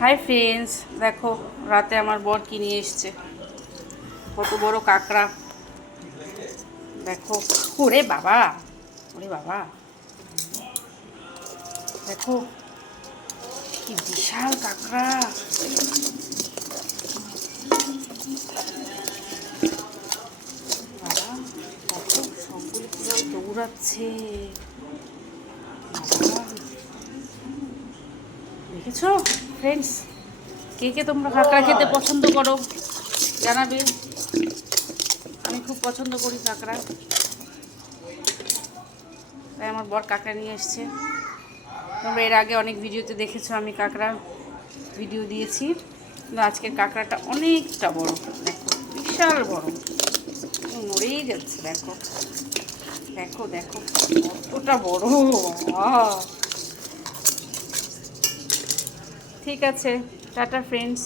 Hi friends, দেখো রাতে আমার বর কি নিয়ে এসছে। কত বড় কাঁকড়া দেখো। ওরে বাবা, ওরে বাবা, দেখো কি বিশাল কাঁকড়া। বাবা, দেখো সবগুলো কীভাবে দৌড়াচ্ছে। বাবা, দেখেছো ফ্রেন্ডস, কে কে তোমরা কাঁকড়া খেতে পছন্দ করো জানাবে। আমি খুব পছন্দ করি কাঁকড়া, তাই আমার বর কাঁকড়া নিয়ে এসছে। তোমরা এর আগে অনেক ভিডিওতে দেখেছো আমি কাঁকড়া ভিডিও দিয়েছি, কিন্তু আজকের কাঁকড়াটা অনেকটা বড়। দেখো বিশাল বড়, নড়েই যাচ্ছে। দেখো দেখো দেখো কতটা বড়। ঠিক আছে, টাটা ফ্রেন্ডস।